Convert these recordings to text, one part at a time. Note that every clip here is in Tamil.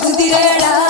കുതിരേടാ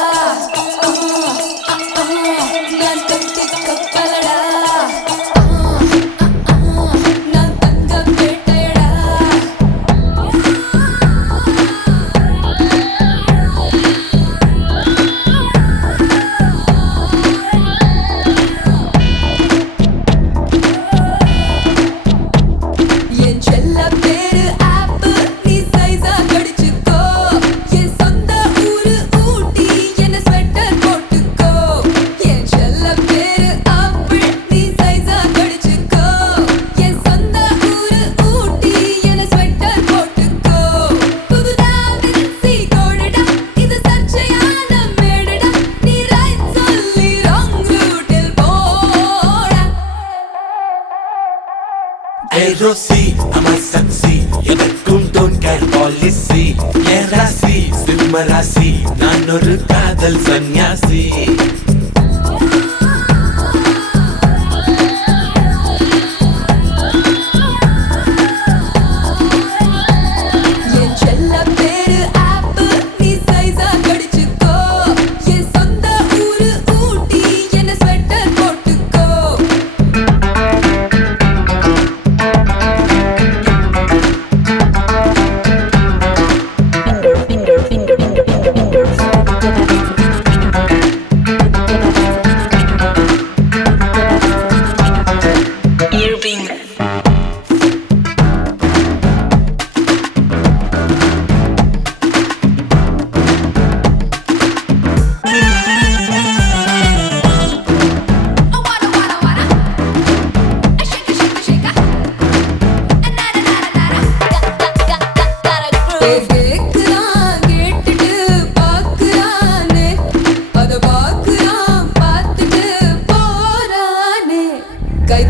Prosi a mais jebertton cai policyè rai du mesi’ nota del заnyasi.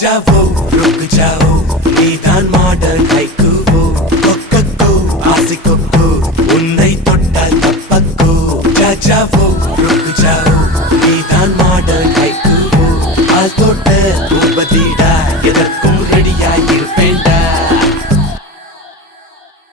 Zhao ரொக்க ஜாவோ நீதான் மாடல் ஹைக்கு ஆசை கொக்கு உன்னை தொட்டால் தப்பக்கு ஜாவோ ரொக்க ஜாவோ நீதான் மாடல் ஹைக்கு ஆல் தொட்ட உபதிடா எதற்கு